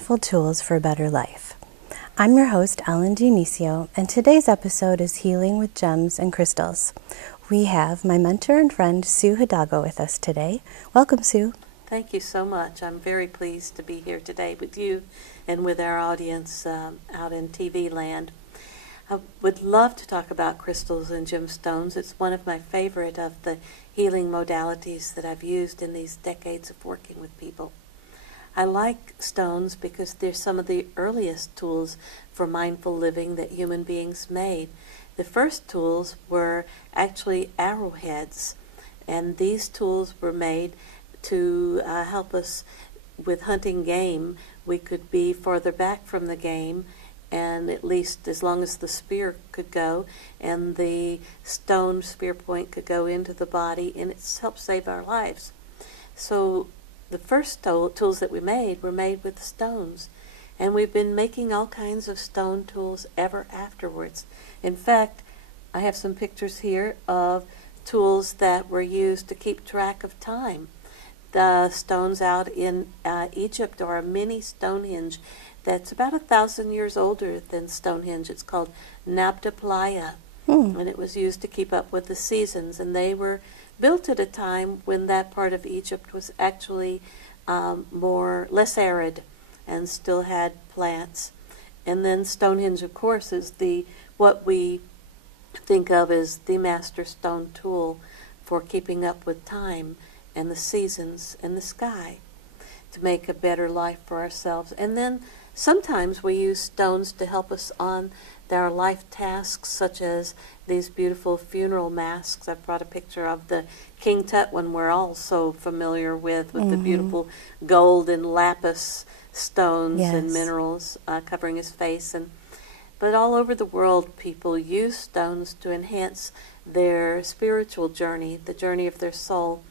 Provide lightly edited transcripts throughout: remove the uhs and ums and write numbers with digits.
mindful tools for a better life. I'm your host, Dionisio, and today's episode is Healing with Gems and Crystals. We have my mentor and friend, Sue Hidalgo, with us today. Welcome, Sue. Thank you so much. I'm very pleased to be here today with you and with our audience out in TV land. I would love to talk about crystals and gemstones. It's one of my favorite of the healing modalities that I've used in these decades of working with people. I like stones because they're some of the earliest tools for mindful living that human beings made. The first tools were actually arrowheads, and these tools were made to help us with hunting game. We could be farther back from the game, and at least as long as the spear could go and the stone spear point could go into the body, and it's helped save our lives. So the first tools that we made were made with stones, and we've been making all kinds of stone tools ever afterwards. In fact, I have some pictures here of tools that were used to keep track of time. The stones out in Egypt are a mini Stonehenge that's about 1,000 years older than Stonehenge. It's called Nabta Playa, and it was used to keep up with the seasons. And they were built at a time when that part of Egypt was actually less arid and still had plants. And then Stonehenge, of course, is what we think of as the master stone tool for keeping up with time and the seasons and the sky to make a better life for ourselves. And then sometimes we use stones to help us on our life tasks, such as these beautiful funeral masks. I've brought a picture of the King Tut one we're all so familiar with the beautiful gold and lapis stones and minerals covering his face. But all over the world, people use stones to enhance their spiritual journey, the journey of their soul.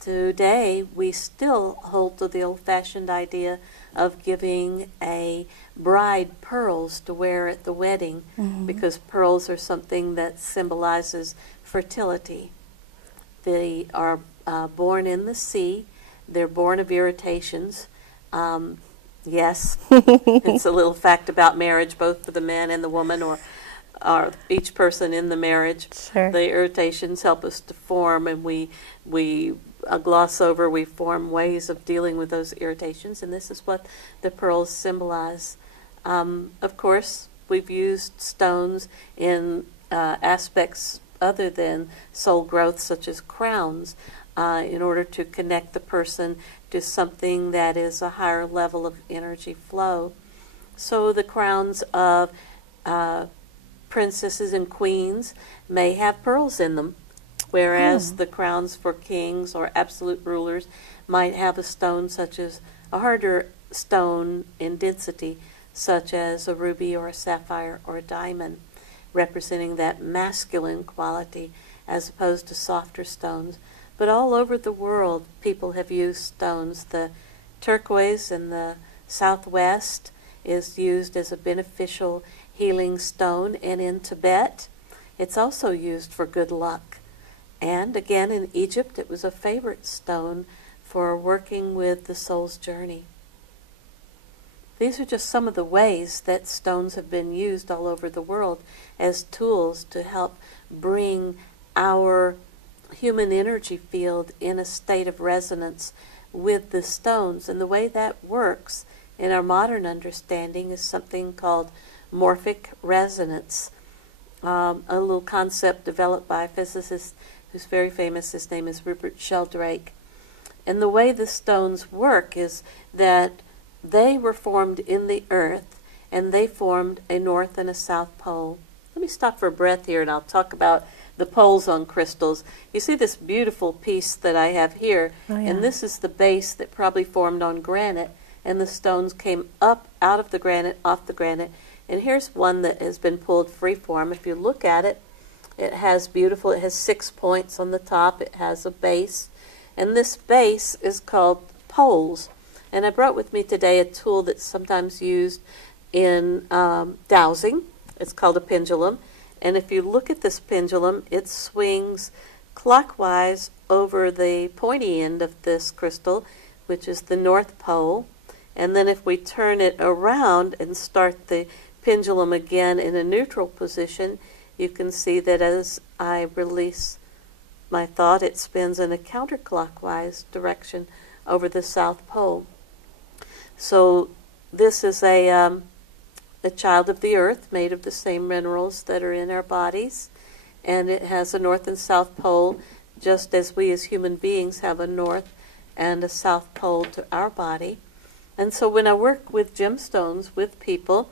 Today, we still hold to the old-fashioned idea of giving a bride pearls to wear at the wedding, because pearls are something that symbolizes fertility. They are born in the sea. They're born of irritations. Yes, it's a little fact about marriage, both for the man and the woman, or each person in the marriage. Sure. The irritations help us to form, and we gloss over, we form ways of dealing with those irritations, and this is what the pearls symbolize. Of course, we've used stones in aspects other than soul growth, such as crowns, in order to connect the person to something that is a higher level of energy flow. So the crowns of princesses and queens may have pearls in them, whereas the crowns for kings or absolute rulers might have a stone such as a harder stone in density, such as a ruby or a sapphire or a diamond, representing that masculine quality as opposed to softer stones. But all over the world, people have used stones. The turquoise in the southwest is used as a beneficial healing stone, and in Tibet, it's also used for good luck. And again, in Egypt, it was a favorite stone for working with the soul's journey. These are just some of the ways that stones have been used all over the world as tools to help bring our human energy field in a state of resonance with the stones. And the way that works in our modern understanding is something called morphic resonance, a little concept developed by a physicist who's very famous. His name is Rupert Sheldrake. And the way the stones work is that they were formed in the earth, and they formed a north and a south pole. Let me stop for a breath here, and I'll talk about the poles on crystals. You see this beautiful piece that I have here, and this is the base that probably formed on granite, and the stones came up out of the granite, off the granite. And here's one that has been pulled freeform. If you look at it, it has 6 points on the top. It has a base. And this base is called poles. And I brought with me today a tool that's sometimes used in dowsing. It's called a pendulum. And if you look at this pendulum, it swings clockwise over the pointy end of this crystal, which is the North Pole. And then if we turn it around and start the pendulum again in a neutral position, you can see that as I release my thought, it spins in a counterclockwise direction over the South Pole. So this is a child of the earth made of the same minerals that are in our bodies, and it has a north and south pole, just as we as human beings have a north and a south pole to our body. And so when I work with gemstones with people,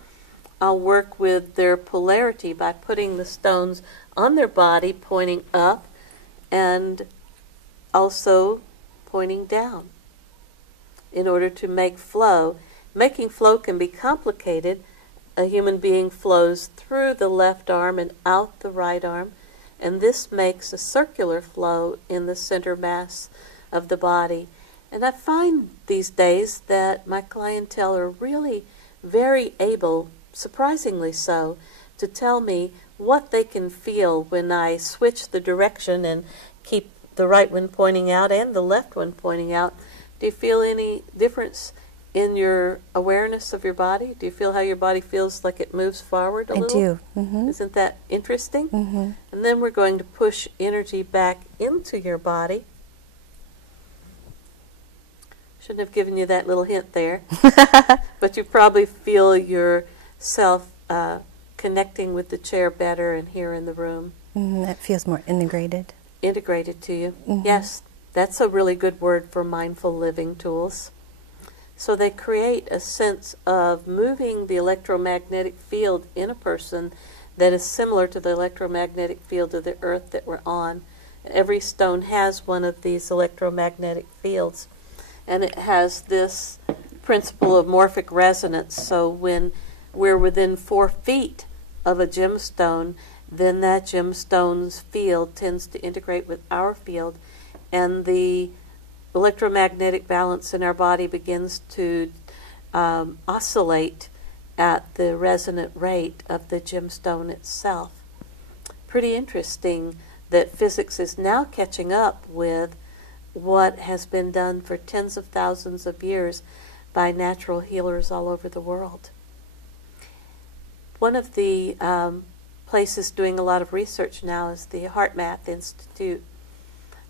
I'll work with their polarity by putting the stones on their body pointing up and also pointing down in order to make flow. Making flow can be complicated. A human being flows through the left arm and out the right arm, and this makes a circular flow in the center mass of the body. And I find these days that my clientele are really very able, surprisingly so, to tell me what they can feel when I switch the direction and keep the right one pointing out and the left one pointing out. Do you feel any difference in your awareness of your body? Do you feel how your body feels like it moves forward a little? I do. Mm-hmm. Isn't that interesting? Mm-hmm. And then we're going to push energy back into your body. Shouldn't have given you that little hint there. But you probably feel yourself connecting with the chair better and here in the room. Mm-hmm. It feels more integrated. Integrated to you. Mm-hmm. Yes, that's a really good word for mindful living tools. So they create a sense of moving the electromagnetic field in a person that is similar to the electromagnetic field of the earth that we're on. Every stone has one of these electromagnetic fields, and it has this principle of morphic resonance. So when we're within 4 feet of a gemstone, then that gemstone's field tends to integrate with our field, and the electromagnetic balance in our body begins to oscillate at the resonant rate of the gemstone itself. Pretty interesting that physics is now catching up with what has been done for tens of thousands of years by natural healers all over the world. One of the places doing a lot of research now is the HeartMath Institute,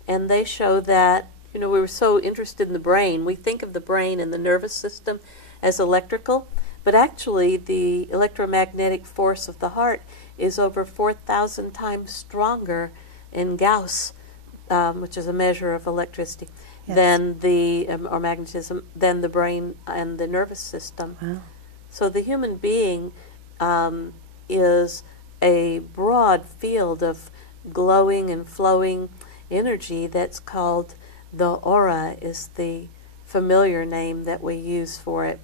and they show that we were so interested in the brain. We think of the brain and the nervous system as electrical, but actually the electromagnetic force of the heart is over 4,000 times stronger in Gauss, which is a measure of electricity, yes, than or magnetism, than the brain and the nervous system. Wow. So the human being is a broad field of glowing and flowing energy that's called the aura, is the familiar name that we use for it.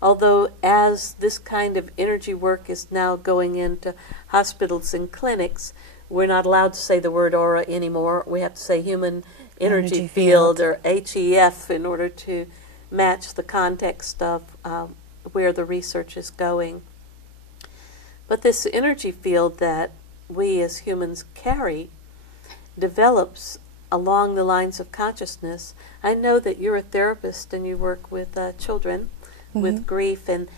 Although as this kind of energy work is now going into hospitals and clinics, we're not allowed to say the word aura anymore. We have to say human energy field, or HEF, in order to match the context of where the research is going. But this energy field that we as humans carry develops along the lines of consciousness. I know that you're a therapist and you work with children mm-hmm. with grief, and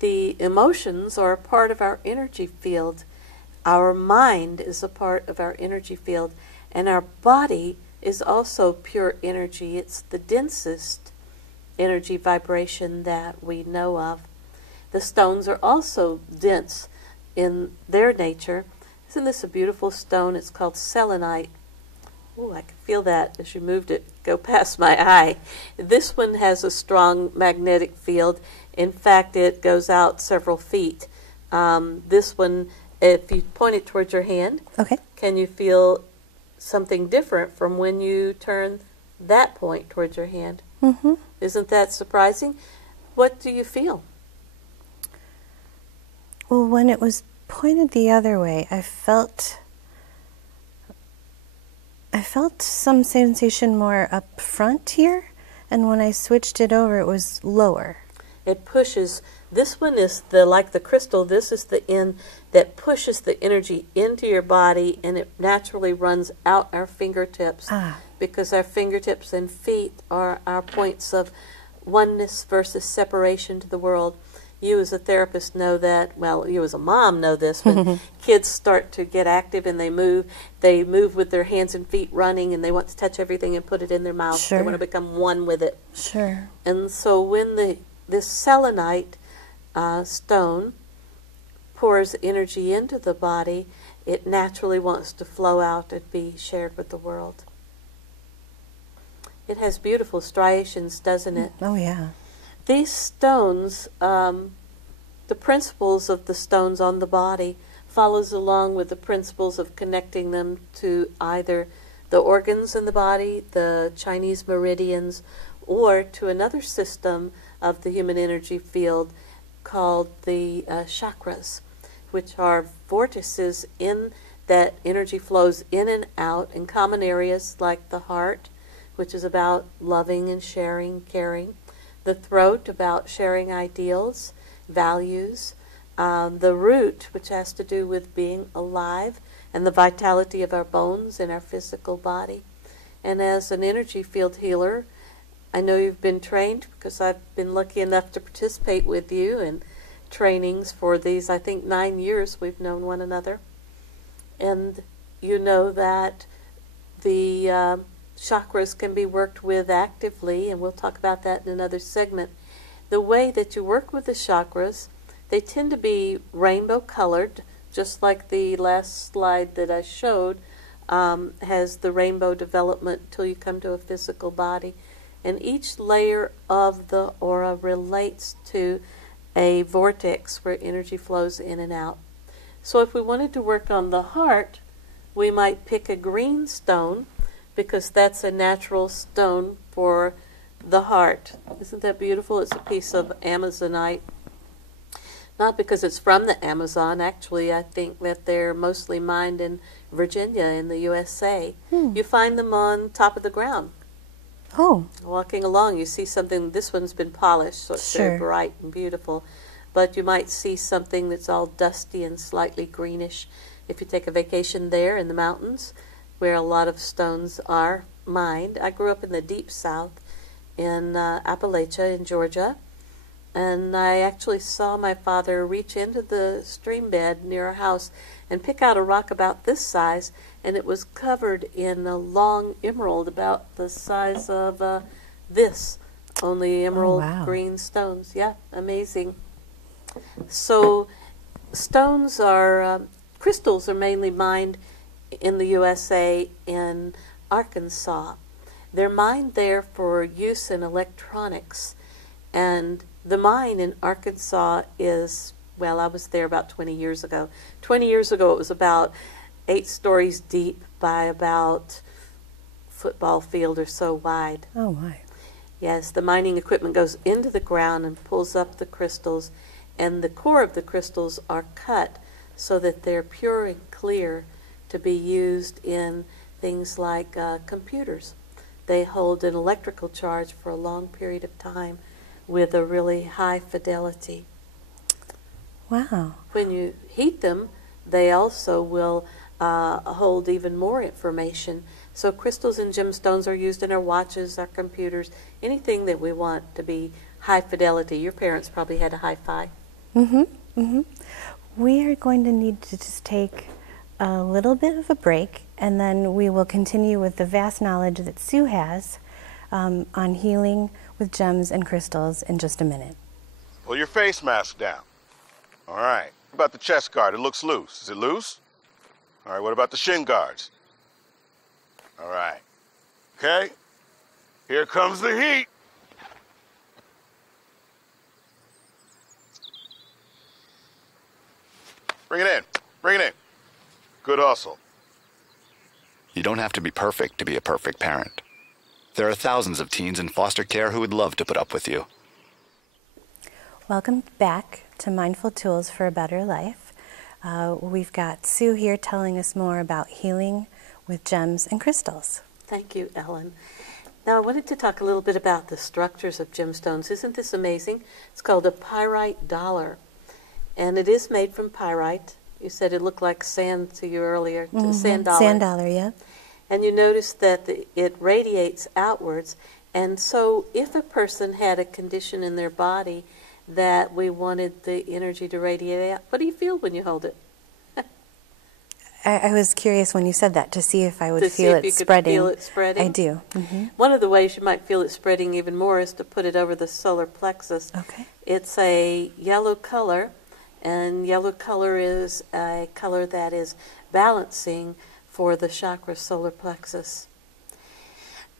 the emotions are a part of our energy field. Our mind is a part of our energy field, and our body is also pure energy. It's the densest energy vibration that we know of. The stones are also dense in their nature. Isn't this a beautiful stone? It's called selenite. Oh, I can feel that as you moved it go past my eye. This one has a strong magnetic field. In fact, it goes out several feet. This one, if you point it towards your hand, okay, can you feel something different from when you turn that point towards your hand? Mm-hmm. Isn't that surprising? What do you feel? Well, when it was pointed the other way, I felt some sensation more up front here, and when I switched it over, it was lower. It pushes. This one is like the crystal. This is the end that pushes the energy into your body, and it naturally runs out our fingertips, because our fingertips and feet are our points of oneness versus separation to the world. You as a therapist know that, well, you as a mom know this, when kids start to get active and they move with their hands and feet running, and they want to touch everything and put it in their mouth. Sure. They want to become one with it. Sure. And so when this selenite stone pours energy into the body, it naturally wants to flow out and be shared with the world. It has beautiful striations, doesn't it? Oh, yeah. These stones, the principles of the stones on the body follows along with the principles of connecting them to either the organs in the body, the Chinese meridians, or to another system of the human energy field called the chakras, which are vortices in that energy flows in and out in common areas like the heart, which is about loving and sharing, caring. The throat, about sharing ideals, values. The root, which has to do with being alive and the vitality of our bones and our physical body. And as an energy field healer, I know you've been trained, because I've been lucky enough to participate with you in trainings for these, I think, 9 years we've known one another. And you know that the chakras can be worked with actively, and we'll talk about that in another segment. The way that you work with the chakras, they tend to be rainbow colored, just like the last slide that I showed has the rainbow development till you come to a physical body. And each layer of the aura relates to a vortex where energy flows in and out. So if we wanted to work on the heart, we might pick a green stone, because that's a natural stone for the heart. Isn't that beautiful? It's a piece of Amazonite. Not because it's from the Amazon. Actually, I think that they're mostly mined in Virginia in the USA. You find them on top of the ground. Oh. Walking along, you see something. This one's been polished, so it's very bright and beautiful. But you might see something that's all dusty and slightly greenish. If you take a vacation there in the mountains, where a lot of stones are mined. I grew up in the deep south in Appalachia in Georgia, and I actually saw my father reach into the stream bed near our house and pick out a rock about this size, and it was covered in a long emerald about the size of this, only emerald green stones. Yeah, amazing. So stones are, crystals are mainly mined in the USA, in Arkansas. They're mined there for use in electronics. And the mine in Arkansas is, well, I was there about 20 years ago. 20 years ago it was about 8 stories deep by about a football field or so wide. Oh, my. Yes, the mining equipment goes into the ground and pulls up the crystals, and the core of the crystals are cut so that they're pure and clear to be used in things like computers. They hold an electrical charge for a long period of time with a really high fidelity. Wow. When you heat them, they also will hold even more information. So crystals and gemstones are used in our watches, our computers, anything that we want to be high fidelity. Your parents probably had a hi-fi. We are going to need to just take a little bit of a break, and then we will continue with the vast knowledge that Sue has on healing with gems and crystals in just a minute. Pull your face mask down. All right. What about the chest guard? It looks loose. Is it loose? All right, what about the shin guards? All right. Okay. Here comes the heat. Bring it in. Bring it in. Good hustle. You don't have to be perfect to be a perfect parent. There are thousands of teens in foster care who would love to put up with you. Welcome back to Mindful Tools for a Better Life. We've got Sue here telling us more about healing with gems and crystals. Thank you, Ellen. Now, I wanted to talk a little bit about the structures of gemstones. Isn't this amazing? It's called a pyrite dollar, and it is made from pyrite. You said it looked like sand to you earlier, sand dollar. Sand dollar, yeah. And you notice that it radiates outwards, And so if a person had a condition in their body that we wanted the energy to radiate out, what do you feel when you hold it? I was curious when you said that to see if I would To feel see if it you could spreading. feel it spreading? I do. Mm-hmm. One of the ways you might feel it spreading even more is to put it over the solar plexus. Okay. It's a yellow color, and yellow color is a color that is balancing for the chakra solar plexus.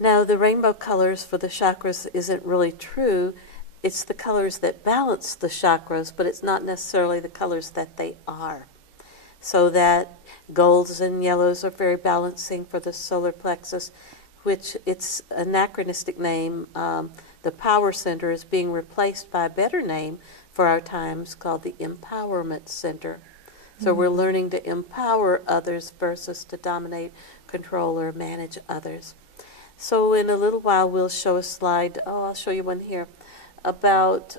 Now, the rainbow colors for the chakras isn't really true. It's the colors that balance the chakras, but it's not necessarily the colors that they are. So that golds and yellows are very balancing for the solar plexus, which it's an anachronistic name. The power center is being replaced by a better name for our times called the empowerment center. So we're learning to empower others versus to dominate, control, or manage others. So in a little while we'll show a slide, I'll show you one here, about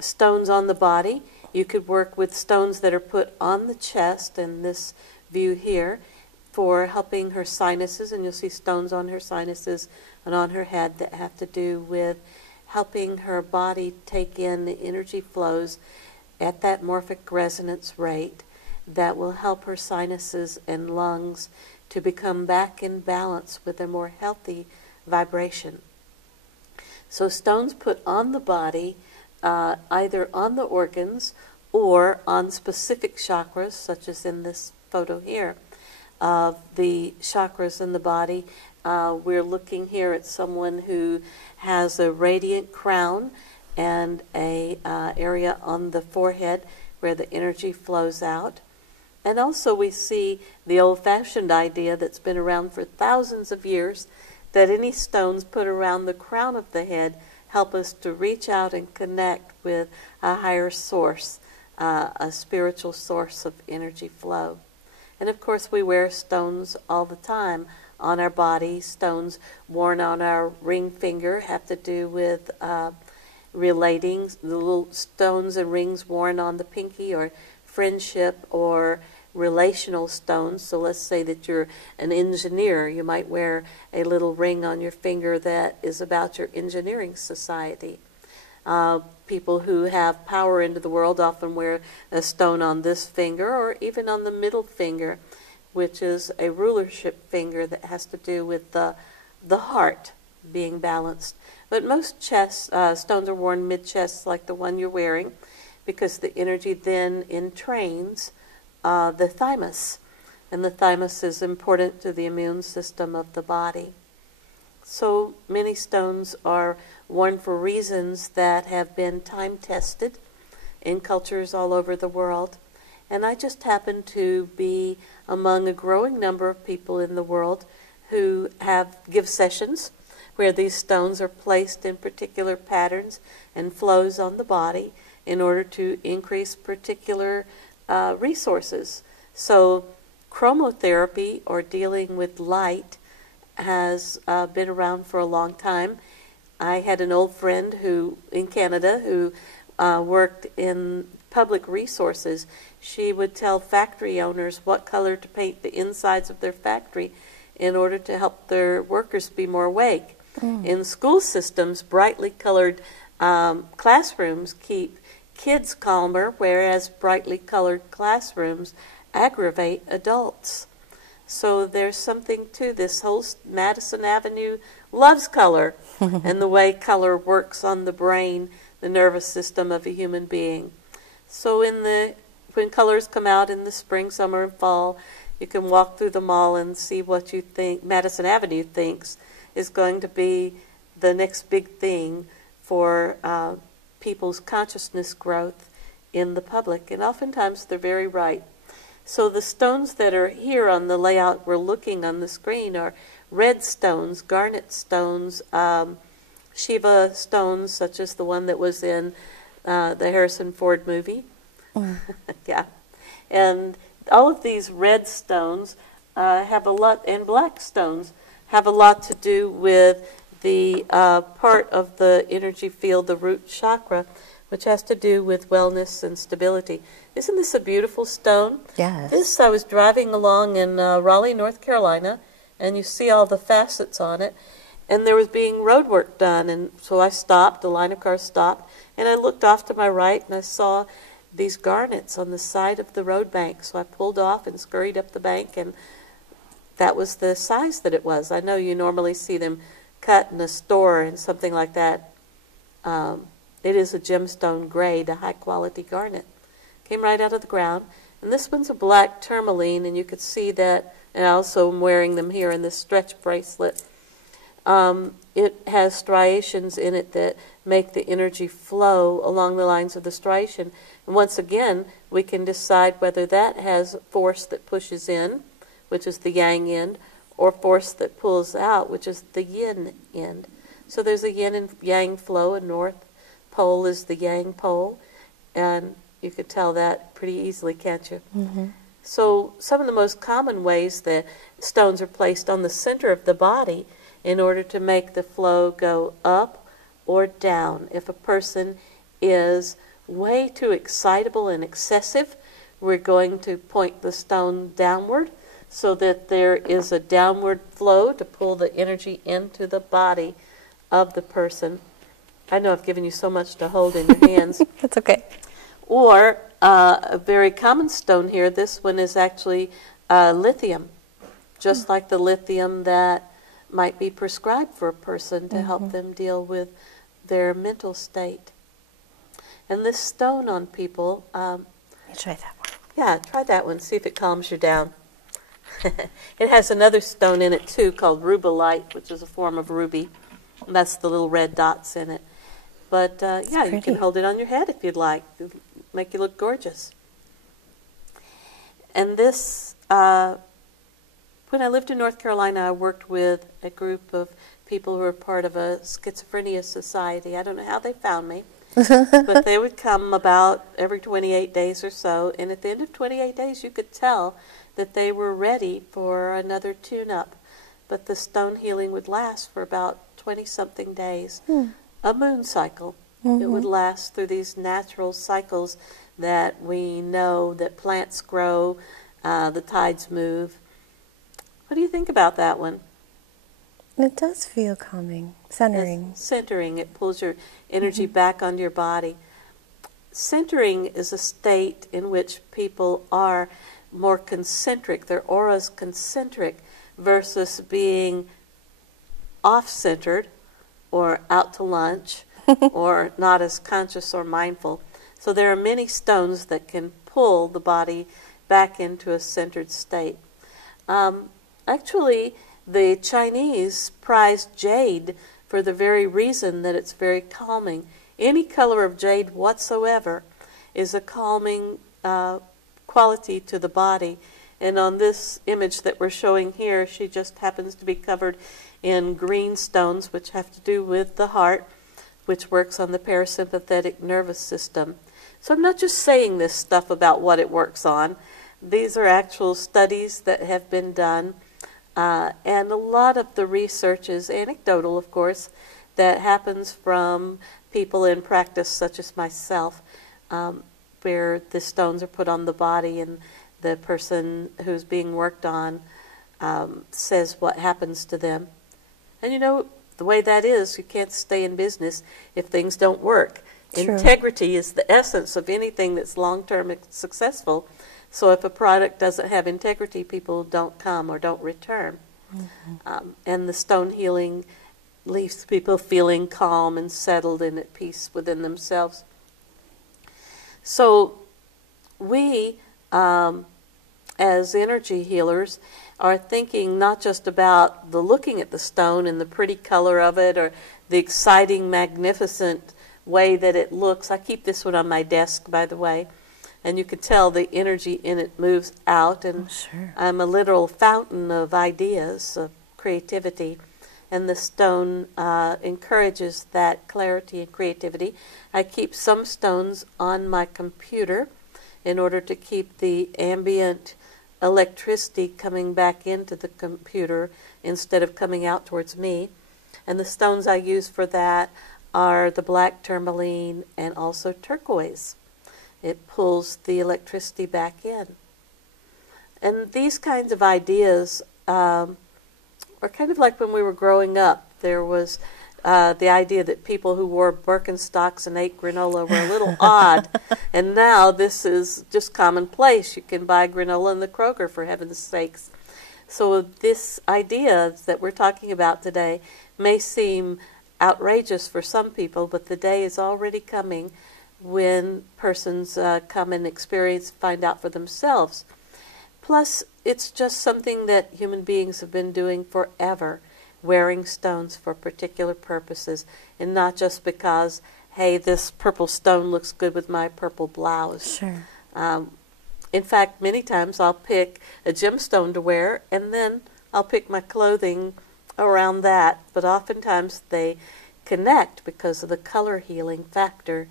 stones on the body. You could work with stones that are put on the chest in this view here for helping her sinuses, and you'll see stones on her sinuses and on her head that have to do with helping her body take in the energy flows at that morphic resonance rate that will help her sinuses and lungs to become back in balance with a more healthy vibration. So stones put on the body, either on the organs or on specific chakras, such as in this photo here, of the chakras in the body. We're looking here at someone who has a radiant crown and a area on the forehead where the energy flows out. And also we see the old-fashioned idea that's been around for thousands of years, that any stones put around the crown of the head help us to reach out and connect with a higher source, a spiritual source of energy flow. And of course we wear stones all the time on our body. Stones worn on our ring finger have to do with relating. The little stones and rings worn on the pinky or friendship or relational stones. So let's say that you're an engineer. You might wear a little ring on your finger that is about your engineering society. People who have power into the world often wear a stone on this finger or even on the middle finger, which is a rulership finger that has to do with the heart being balanced. But most stones are worn mid-chest like the one you're wearing, because the energy then entrains the thymus, and the thymus is important to the immune system of the body. So many stones are worn for reasons that have been time-tested in cultures all over the world. And I just happen to be among a growing number of people in the world who give sessions where these stones are placed in particular patterns and flows on the body in order to increase particular resources. So chromotherapy, or dealing with light, has been around for a long time. I had an old friend in Canada who worked in public resources. She would tell factory owners what color to paint the insides of their factory in order to help their workers be more awake. In school systems, brightly colored classrooms keep kids calmer, whereas brightly colored classrooms aggravate adults. So there's something to this whole Madison Avenue loves color and the way color works on the brain, the nervous system of a human being. So when colors come out in the spring, summer, and fall, you can walk through the mall and see what you think Madison Avenue thinks is going to be the next big thing for people's consciousness growth in the public. And oftentimes they're very right. So the stones that are here on the layout we're looking on the screen are red stones, garnet stones, Shiva stones, such as the one that was in the Harrison Ford movie. Yeah. And all of these red stones have a lot, and black stones have a lot to do with the part of the energy field, the root chakra, which has to do with wellness and stability. Isn't this a beautiful stone? Yes. I was driving along in Raleigh, North Carolina, and you see all the facets on it. and there was being road work done, and so I stopped, the line of cars stopped, and I looked off to my right, and I saw these garnets on the side of the road bank. So I pulled off and scurried up the bank, and that was the size that it was. I know you normally see them cut in a store and something like that. It is a gemstone grade, a high-quality garnet. Came right out of the ground. And this one's a black tourmaline, and you could see that, and I also am wearing them here in this stretch bracelet. It has striations in it that make the energy flow along the lines of the striation. And once again, we can decide whether that has force that pushes in, which is the yang end, or force that pulls out, which is the yin end. So there's a yin and yang flow, and north pole is the yang pole, and you could tell that pretty easily, can't you? Mm-hmm. So some of the most common ways that stones are placed on the center of the body in order to make the flow go up or down. If a person is way too excitable and excessive, we're going to point the stone downward so that there is a downward flow to pull the energy into the body of the person. I know I've given you so much to hold in your hands. That's okay. Or a very common stone here, this one is actually lithium, just like the lithium that might be prescribed for a person to help them deal with their mental state. And this stone on people... Let me try that one. Yeah, try that one, see if it calms you down. It has another stone in it too called rubellite, which is a form of ruby. And that's the little red dots in it. But yeah, you can hold it on your head if you'd like. It'll make you look gorgeous. And this, when I lived in North Carolina, I worked with a group of people who were part of a schizophrenia society. I don't know how they found me, but they would come about every 28 days or so. And at the end of 28 days, you could tell that they were ready for another tune-up. But the stone healing would last for about 20-something days. A moon cycle. It would last through these natural cycles that we know that plants grow, the tides move. What do you think about that one? It does feel calming, centering. It's centering. It pulls your energy back onto your body. Centering is a state in which people are more concentric, their aura's concentric, versus being off-centered or out to lunch or not as conscious or mindful. So there are many stones that can pull the body back into a centered state. Actually, the Chinese prized jade for the very reason that it's very calming. Any color of jade whatsoever is a calming quality to the body. And on this image that we're showing here, she just happens to be covered in green stones, which have to do with the heart, which works on the parasympathetic nervous system. So I'm not just saying this stuff about what it works on. These are actual studies that have been done. And a lot of the research is anecdotal, of course, that happens from people in practice such as myself, where the stones are put on the body and the person who's being worked on says what happens to them. And you know, the way that is, you can't stay in business if things don't work. True. Integrity is the essence of anything that's long-term successful. So if a product doesn't have integrity, people don't come or don't return. And the stone healing leaves people feeling calm and settled and at peace within themselves. So we, as energy healers, are thinking not just about the looking at the stone and the pretty color of it or the exciting, magnificent way that it looks. I keep this one on my desk, by the way, and you can tell the energy in it moves out. And I'm a literal fountain of ideas, of creativity, and the stone encourages that clarity and creativity. I keep some stones on my computer in order to keep the ambient electricity coming back into the computer instead of coming out towards me. And the stones I use for that are the black tourmaline and also turquoise. It pulls the electricity back in. And these kinds of ideas are kind of like when we were growing up. there was the idea that people who wore Birkenstocks and ate granola were a little odd, and now this is just commonplace. You can buy granola in the Kroger, for heaven's sakes. So this idea that we're talking about today may seem outrageous for some people, but the day is already coming when persons come and find out for themselves. Plus, it's just something that human beings have been doing forever, wearing stones for particular purposes, and not just because, hey, this purple stone looks good with my purple blouse. Sure. In fact, many times I'll pick a gemstone to wear, and then I'll pick my clothing around that. But oftentimes they connect because of the color healing factor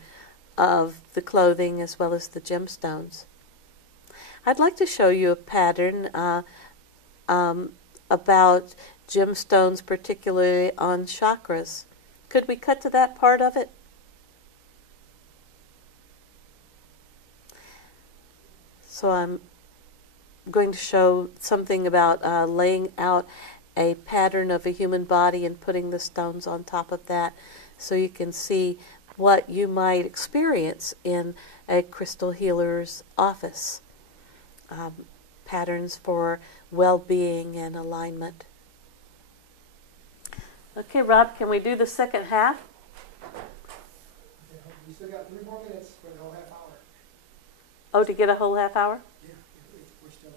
of the clothing as well as the gemstones. I'd like to show you a pattern about gemstones, particularly on chakras. Could we cut to that part of it? So I'm going to show something about laying out a pattern of a human body and putting the stones on top of that, so you can see what you might experience in a crystal healer's office. Patterns for well-being and alignment. Okay, Rob, can we do the second half? We still got 3 more minutes for the whole half hour. Oh, to get a whole half hour? Yeah, we're still.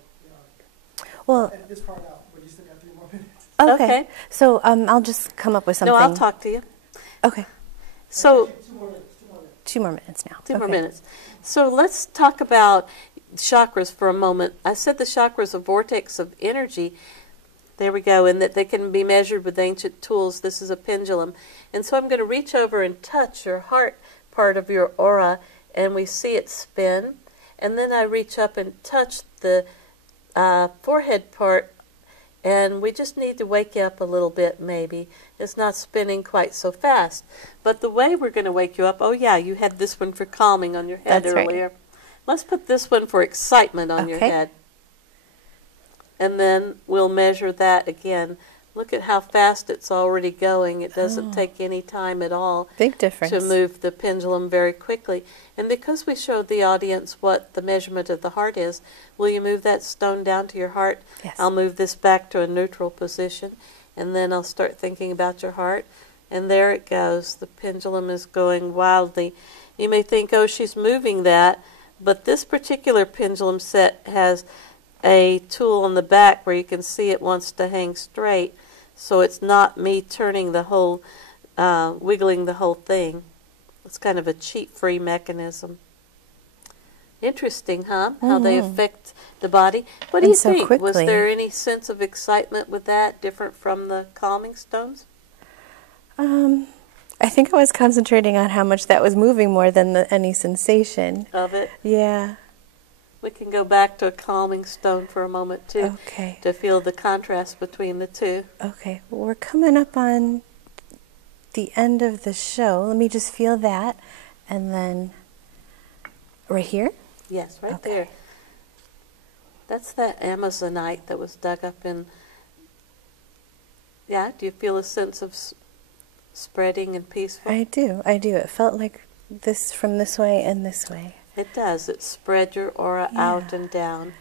Well, Edit this part out, but you still got 3 more minutes. okay. So I'll just come up with something. No, I'll talk to you. Okay. So 2 more minutes. 2 more minutes. 2 more minutes now. 2 more Okay. minutes. So let's talk about chakras for a moment. I said the chakras are a vortex of energy. There we go, and that they can be measured with ancient tools. This is a pendulum. And so I'm going to reach over and touch your heart part of your aura, and we see it spin. And then I reach up and touch the forehead part, and we just need to wake you up a little bit maybe. It's not spinning quite so fast. But the way we're going to wake you up, oh yeah, you had this one for calming on your head That's right. earlier. Let's put this one for excitement on your Okay. head. And then we'll measure that again. Look at how fast it's already going. It doesn't take any time at all Big difference. to move the pendulum very quickly. And because we showed the audience what the measurement of the heart is, will you move that stone down to your heart? Yes. I'll move this back to a neutral position, and then I'll start thinking about your heart. And there it goes. The pendulum is going wildly. You may think, oh, she's moving that, but this particular pendulum set has a tool on the back where you can see it wants to hang straight, so it's not me turning the whole, wiggling the whole thing. It's kind of a cheat-free mechanism. Interesting, huh? How they affect the body. What do And you so think? Was quickly. there any sense of excitement with that, different from the calming stones? I think I was concentrating on how much that was moving more than any sensation. Of it? Yeah. We can go back to a calming stone for a moment, too, Okay. to feel the contrast between the two. Okay. Well, we're coming up on the end of the show. Let me just feel that. And then right here? Yes, right Okay. there. That's that Amazonite that was dug up in... Yeah, do you feel a sense of spreading and peaceful? I do. It felt like this from this way and this way. It does. It spread your aura out and down.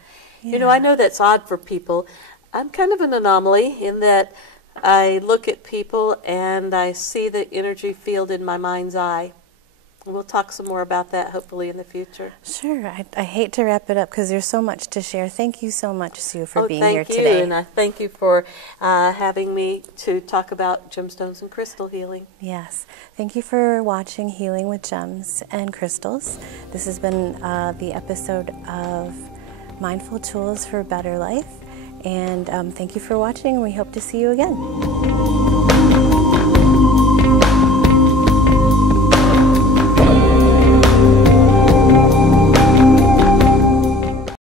Yeah. You know, I know that's odd for people. I'm kind of an anomaly in that I look at people and I see the energy field in my mind's eye. We'll talk some more about that hopefully in the future. Sure. I hate to wrap it up because there's so much to share. Thank you so much, Sue, for being here thank you, today. and I thank you for having me to talk about gemstones and crystal healing. Yes. Thank you for watching Healing with Gems and Crystals. This has been the episode of Mindful Tools for a Better Life. And thank you for watching. We hope to see you again.